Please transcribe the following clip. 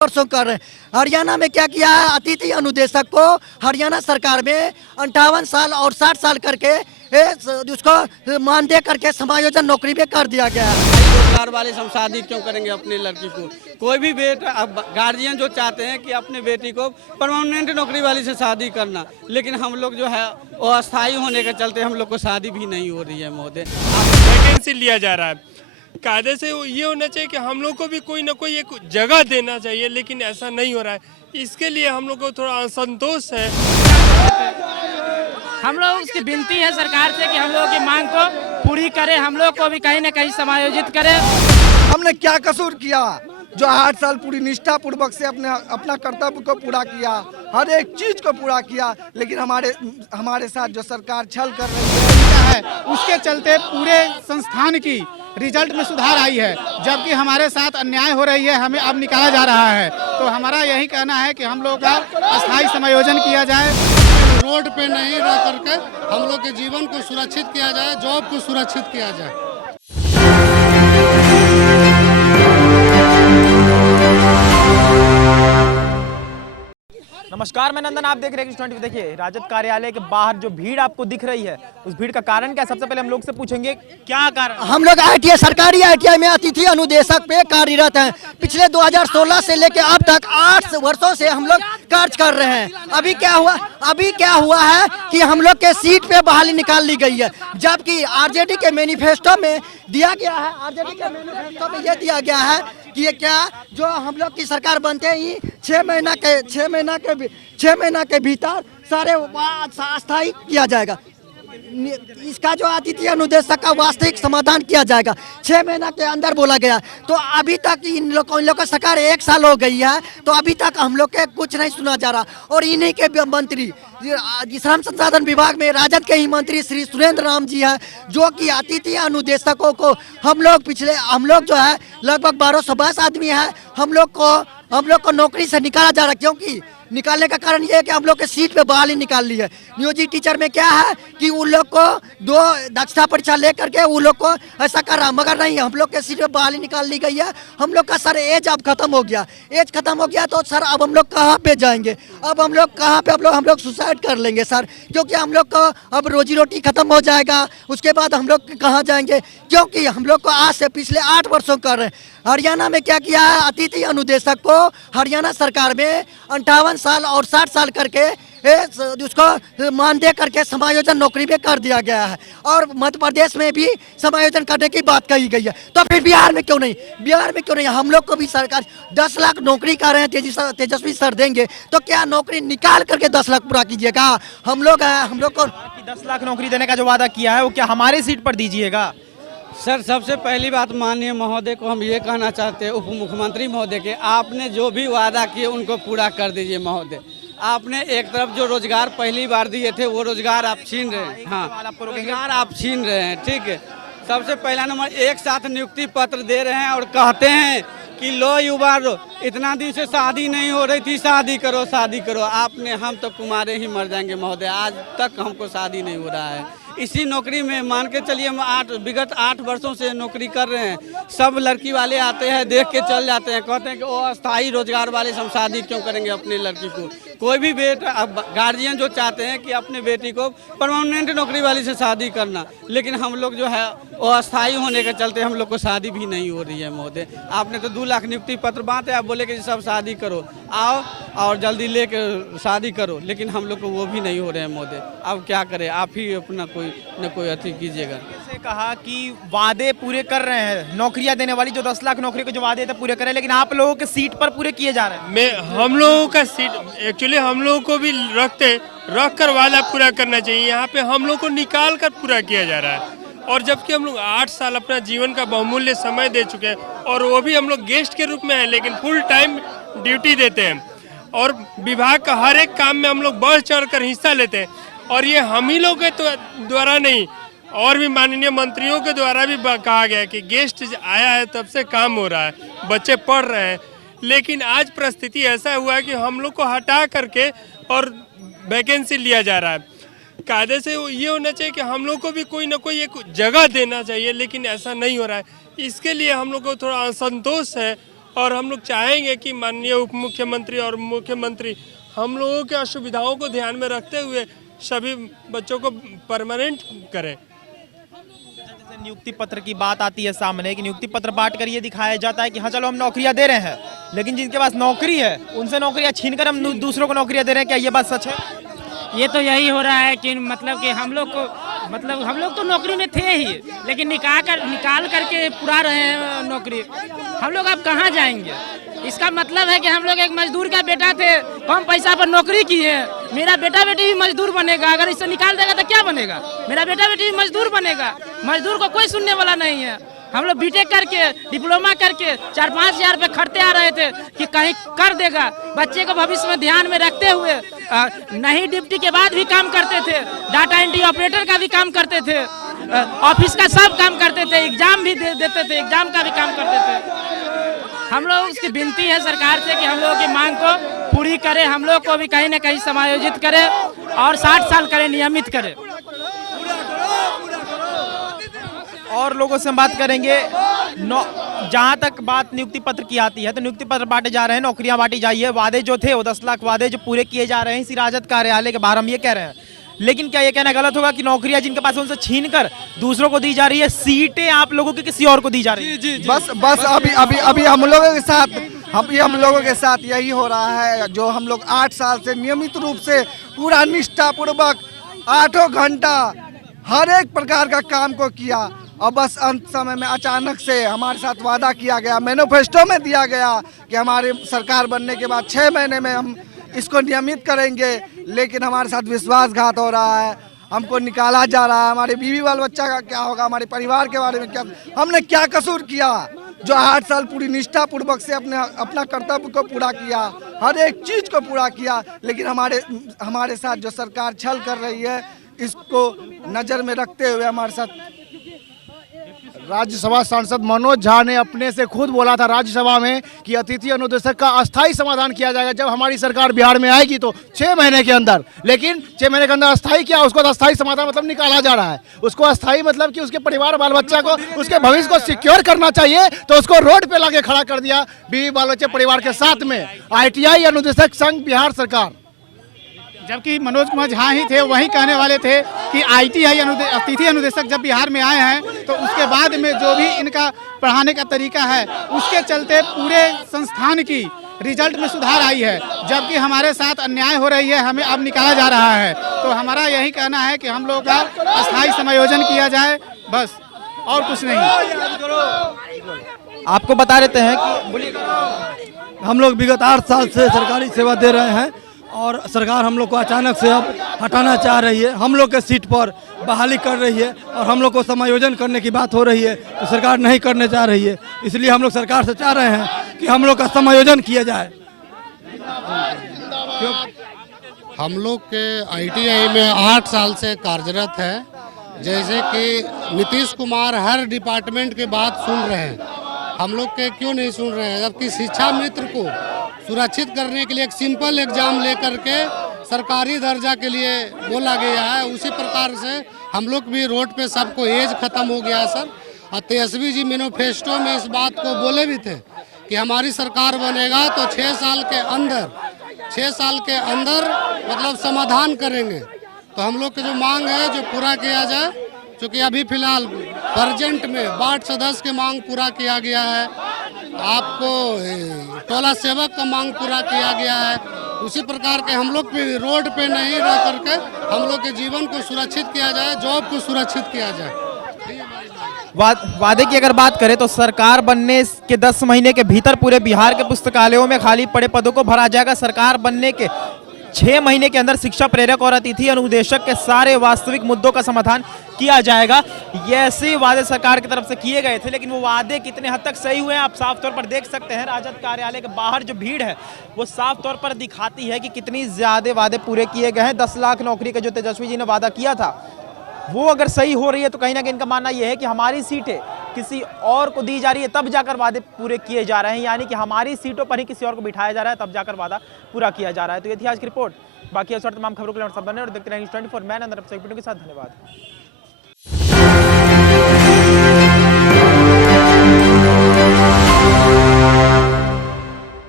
वर्षों कर रहे हैं। हरियाणा में क्या किया है, अतिथि अनुदेशक को हरियाणा सरकार में 58 साल और 60 साल करके उसको मानदेय करके समायोजन नौकरी में कर दिया गया है। रोजगार वाले हम शादी क्यों करेंगे अपनी लड़की को? कोई भी बेटा, अब गार्जियन जो चाहते हैं कि अपने बेटी को परमानेंट नौकरी वाली से शादी करना, लेकिन हम लोग जो है वो अस्थायी होने के चलते हम लोग को शादी भी नहीं हो रही है महोदय। वैकेंसी लिया जा रहा है, कायदे से ये होना चाहिए कि हम लोग को भी कोई ना कोई एक जगह देना चाहिए, लेकिन ऐसा नहीं हो रहा है। इसके लिए हम लोग को थोड़ा असंतोष है। हम लोग उसकी विनती है सरकार से कि हम लोगों की मांग को पूरी करे, हम लोग को भी कहीं न कहीं समायोजित करे। हमने क्या कसूर किया जो 8 साल पूरी निष्ठा पूर्वक से अपना कर्तव्य को पूरा किया, हर एक चीज को पूरा किया, लेकिन हमारे साथ जो सरकार छल कर रही है उसके चलते पूरे संस्थान की रिजल्ट में सुधार आई है, जबकि हमारे साथ अन्याय हो रही है, हमें अब निकाला जा रहा है। तो हमारा यही कहना है कि हम लोग का अस्थायी समायोजन किया जाए, रोड पे नहीं रह करके हम लोग के जीवन को सुरक्षित किया जाए, जॉब को सुरक्षित किया जाए। नमस्कार, मैं नंदन, आप देख रहे हैं 24। देखिए, राजद कार्यालय के बाहर जो भीड़ आपको दिख रही है, उस भीड़ का कारण क्या? सबसे पहले हम लोग से पूछेंगे क्या कारण। हम लोग ITI सरकारी ITI में अतिथि अनुदेशक पे कार्यरत हैं। पिछले 2016 से लेकर अब तक 8 वर्षों से हम लोग कार्य कर रहे हैं। अभी क्या हुआ है कि हम लोग के सीट पे बहाली निकाल ली गई है, जबकि आरजेडी के मैनिफेस्टो में दिया गया है, आरजेडी के मैनिफेस्टो में ये दिया गया है कि ये क्या जो हम लोग की सरकार बनते ही 6 महीना के भीतर सारे अस्थायी किया जाएगा। इसका जो अतिथि अनुदेशक का वास्तविक समाधान किया जाएगा 6 महीना के अंदर बोला गया। तो अभी तक इन लोग का सरकार 1 साल हो गई है, तो अभी तक हम लोग के कुछ नहीं सुना जा रहा। और इन्हीं के मंत्री श्रम संसाधन विभाग में राजद के ही मंत्री श्री सुरेंद्र राम जी है, जो कि अतिथि अनुदेशकों को हम लोग जो है लगभग 1220 आदमी है, हम लोग को नौकरी से निकाला जा रहा है। क्योंकि निकालने का कारण ये है कि हम लोग के सीट पे बहाली निकाल ली है। नियोजित टीचर में क्या है कि उन लोग को 2 दक्षता परीक्षा लेकर के उन लोग को ऐसा कर रहा, मगर नहीं, हम लोग के सीट पे बहाली निकाल ली गई है। हम लोग का सर एज अब खत्म हो गया, तो सर अब हम लोग कहाँ पे जाएंगे? अब हम लोग कहाँ पे हम लोग सुसाइड कर लेंगे सर, क्योंकि हम लोग को अब रोजी रोटी खत्म हो जाएगा। उसके बाद हम लोग कहाँ जाएंगे? क्योंकि हम लोग को आज से पिछले 8 वर्षों कर रहे हैं। हरियाणा में क्या किया है, अतिथि अनुदेशक को हरियाणा सरकार में 58 साल और 60 साल करके उसको मानदेय करके समायोजन नौकरी में कर दिया गया है। और मध्य प्रदेश में भी समायोजन करने की बात कही गई है। तो फिर बिहार में क्यों नहीं? हम लोग को भी सरकार 10 लाख नौकरी कर रहे हैं, तेजस्वी सर देंगे, तो क्या नौकरी निकाल करके 10 लाख पूरा कीजिएगा? हम लोग को 10 लाख नौकरी देने का जो वादा किया है वो क्या हमारे सीट पर दीजिएगा? सर, सबसे पहली बात माननीय महोदय को हम ये कहना चाहते हैं, उप मुख्यमंत्री महोदय के, आपने जो भी वादा किए उनको पूरा कर दीजिए महोदय। आपने एक तरफ जो रोजगार पहली बार दिए थे वो रोजगार आप छीन रहे हैं। हाँ, रोजगार आप छीन रहे हैं, ठीक है। सबसे पहला नंबर, एक साथ नियुक्ति पत्र दे रहे हैं और कहते हैं कि लो युवा, इतना दिन से शादी नहीं हो रही थी, शादी करो। हम तो कुमारे ही मर जाएंगे महोदय, आज तक हमको शादी नहीं हो रहा है। इसी नौकरी में मान के चलिए हम विगत 8 वर्षों से नौकरी कर रहे हैं। सब लड़की वाले आते हैं, देख के चल जाते हैं, कहते हैं कि वो अस्थायी रोजगार वाले हम शादी क्यों करेंगे अपनी लड़की को? कोई भी बेटा, अब गार्जियन जो चाहते हैं कि अपने बेटी को परमानेंट नौकरी वाली से शादी करना, लेकिन हम लोग जो है वो अस्थायी होने के चलते हम लोग को शादी भी नहीं हो रही है महोदय। आपने तो 2 लाख नियुक्ति पत्र बांटे, आप बोले कि सब शादी करो, आओ और जल्दी लेकर शादी करो, लेकिन हम लोग को वो भी नहीं हो रहे हैं महोदय। अब क्या करें, आप ही अपना कोई अति कीजिएगा। जैसे कहा कि वादे पूरे कर रहे हैं, नौकरियां देने वाली जो 10 लाख नौकरी के जो वादे थे पूरे कर रहे हैं, लेकिन आप लोगों के सीट पर पूरे किए जा रहे हैं। हम लोगों का सीट एक्चुअली हम लोगों को भी रख कर वादा पूरा करना चाहिए। यहाँ पे हम लोग को निकाल कर पूरा किया जा रहा है, और जबकि हम लोग 8 साल अपना जीवन का बहुमूल्य समय दे चुके हैं, और वो भी हम लोग गेस्ट के रूप में हैं, लेकिन फुल टाइम ड्यूटी देते हैं, और विभाग का हर एक काम में हम लोग बढ़ चढ़ कर हिस्सा लेते हैं। और ये हम ही लोग के द्वारा नहीं, और भी माननीय मंत्रियों के द्वारा भी कहा गया है कि गेस्ट आया है तब से काम हो रहा है, बच्चे पढ़ रहे हैं। लेकिन आज परिस्थिति ऐसा हुआ है कि हम लोग को हटा करके और वैकेंसी लिया जा रहा है। कायदे से ये होना चाहिए कि हम लोग को भी कोई ना कोई एक जगह देना चाहिए, लेकिन ऐसा नहीं हो रहा है। इसके लिए हम लोग को थोड़ा असंतोष है। और हम लोग चाहेंगे कि माननीय उप मुख्यमंत्री और मुख्यमंत्री हम लोगों के असुविधाओं को ध्यान में रखते हुए सभी बच्चों को परमानेंट करें। जैसे नियुक्ति पत्र की बात आती है सामने कि नियुक्ति पत्र बांट कर ये दिखाया जाता है कि हाँ चलो हम नौकरियां दे रहे हैं, लेकिन जिनके पास नौकरी है उनसे नौकरियां छीनकर हम दूसरों को नौकरियां दे रहे हैं। क्या ये बात सच है? ये तो यही हो रहा है कि मतलब कि हम लोग तो नौकरी में थे ही, लेकिन निकाल करके पुरा रहे हैं नौकरी। हम लोग अब कहाँ जाएंगे? इसका मतलब है कि हम लोग एक मजदूर का बेटा थे, कम पैसा पर नौकरी किए। मेरा बेटा बेटी भी मजदूर बनेगा, अगर इसे निकाल देगा तो क्या बनेगा? मेरा बेटा बेटी भी मजदूर बनेगा। मजदूर को कोई सुनने वाला नहीं है। हम लोग बीटेक करके डिप्लोमा करके 4-5 हज़ार रुपये खर्चे आ रहे थे कि कहीं कर देगा। बच्चे को भविष्य में ध्यान में रखते हुए नहीं ड्यूटी के बाद भी काम करते थे, डाटा एंट्री ऑपरेटर का भी काम करते थे, ऑफिस का सब काम करते थे, एग्जाम भी देते थे, एग्जाम का भी काम करते थे। हम लोग उसकी विनती है सरकार से कि हम लोगों की मांग को पूरी करे, हम लोग को भी कहीं न कहीं समायोजित करे और 60 साल करे, नियमित करे। और लोगों से हम बात करेंगे। जहां तक बात नियुक्ति पत्र की आती है तो नियुक्ति पत्र बांटे जा रहे हैं, नौकरियां बांटी जाइए। वादे जो थे वो 10 लाख वादे जो पूरे किए जा रहे हैं इसी राजद कार्यालय के बाहर, हम ये कह रहे हैं। लेकिन क्या ये कहना गलत होगा कि नौकरियां जिनके पास उनसे छीनकर दूसरों को दी जा रही है, सीटें आप लोगों की किसी और को दी जा रही है? बस अभी हम लोगों के साथ यही हो रहा है। जो हम लोग 8 साल से नियमित रूप से पूरा निष्ठापूर्वक 8 घंटा हर एक प्रकार का काम को किया, और बस अंत समय में अचानक से हमारे साथ वादा किया गया, मैनिफेस्टो में दिया गया कि हमारी सरकार बनने के बाद 6 महीने में हम इसको नियमित करेंगे, लेकिन हमारे साथ विश्वासघात हो रहा है। हमको निकाला जा रहा है। हमारे बीवी बाल बच्चा का क्या होगा, हमारे परिवार के बारे में क्या, हमने क्या कसूर किया जो 8 साल पूरी निष्ठापूर्वक से अपना कर्तव्य को पूरा किया, हर एक चीज को पूरा किया, लेकिन हमारे साथ जो सरकार छल कर रही है इसको नजर में रखते हुए हमारे साथ राज्यसभा सांसद मनोज झा ने अपने से खुद बोला था राज्यसभा में कि अतिथि अनुदेशक का अस्थायी समाधान किया जाएगा जब हमारी सरकार बिहार में आएगी तो 6 महीने के अंदर। लेकिन 6 महीने के अंदर अस्थायी क्या, उसको अस्थायी समाधान मतलब निकाला जा रहा है। उसको अस्थायी मतलब कि उसके परिवार बाल बच्चा को, उसके भविष्य को सिक्योर करना चाहिए, तो उसको रोड पे लाके खड़ा कर दिया बीवी बाल बच्चे परिवार के साथ में। ITI अनुदेशक संघ बिहार सरकार, जबकि मनोज कुमार झा ही थे, वही कहने वाले थे कि ITI अतिथि अनुदेशक जब बिहार में आए हैं तो उसके बाद में जो भी इनका पढ़ाने का तरीका है उसके चलते पूरे संस्थान की रिजल्ट में सुधार आई है, जबकि हमारे साथ अन्याय हो रही है, हमें अब निकाला जा रहा है। तो हमारा यही कहना है कि हम लोग का अस्थायी समायोजन किया जाए, बस और कुछ नहीं। आपको बता देते हैं कि हम लोग विगत 8 साल से सरकारी सेवा दे रहे हैं और सरकार हम लोग को अचानक से अब हटाना चाह रही है। हम लोग के सीट पर बहाली कर रही है और हम लोग को समायोजन करने की बात हो रही है तो सरकार नहीं करने चाह रही है। इसलिए हम लोग सरकार से चाह रहे हैं कि हम लोग का समायोजन किया जाए। हम लोग के ITI में 8 साल से कार्यरत है। जैसे कि नीतीश कुमार हर डिपार्टमेंट के बात सुन रहे हैं, हम लोग के क्यों नहीं सुन रहे हैं? जबकि शिक्षा मित्र को सुरक्षित करने के लिए एक सिंपल एग्जाम लेकर के सरकारी दर्जा के लिए बोला गया है, उसी प्रकार से हम लोग भी रोड पे सबको एज खत्म हो गया है सर। और तेजस्वी जी मैनिफेस्टो में इस बात को बोले भी थे कि हमारी सरकार बनेगा तो 6 साल के अंदर मतलब समाधान करेंगे। तो हम लोग की जो मांग है जो पूरा किया जाए, क्योंकि अभी फिलहाल प्रेजेंट में वार्ड सदस्य की मांग पूरा किया गया है, आपको टोला सेवक का मांग पूरा किया गया है, उसी प्रकार के हम लोग भी रोड पे नहीं रह करके हम लोग के जीवन को सुरक्षित किया जाए, जॉब को सुरक्षित किया जाए। वादे की अगर बात करें तो सरकार बनने के 10 महीने के भीतर पूरे बिहार के पुस्तकालयों में खाली पड़े पदों को भरा जाएगा। सरकार बनने के 6 महीने के अंदर शिक्षा प्रेरक और अतिथि अनुदेशक के सारे वास्तविक मुद्दों का समाधान किया जाएगा। ये ऐसे वादे सरकार की तरफ से किए गए थे, लेकिन वो वादे कितने हद तक सही हुए हैं आप साफ तौर पर देख सकते हैं। राजद कार्यालय के बाहर जो भीड़ है वो साफ तौर पर दिखाती है कि कितनी ज्यादा वादे पूरे किए गए हैं। 10 लाख नौकरी का जो तेजस्वी जी ने वादा किया था वो अगर सही हो रही है तो कहीं ना कहीं इनका मानना यह है कि हमारी सीटें किसी और को दी जा रही है, तब जाकर वादे पूरे किए जा रहे हैं, यानी कि हमारी सीटों पर ही किसी और को बिठाया जा रहा है, तब जाकर वादा पूरा किया जा रहा है। तो ये थी आज की रिपोर्ट। बाकी तमाम खबरों के लिए सब बने और देखते रहेंगे 24 मैन अंदर के साथ। धन्यवाद।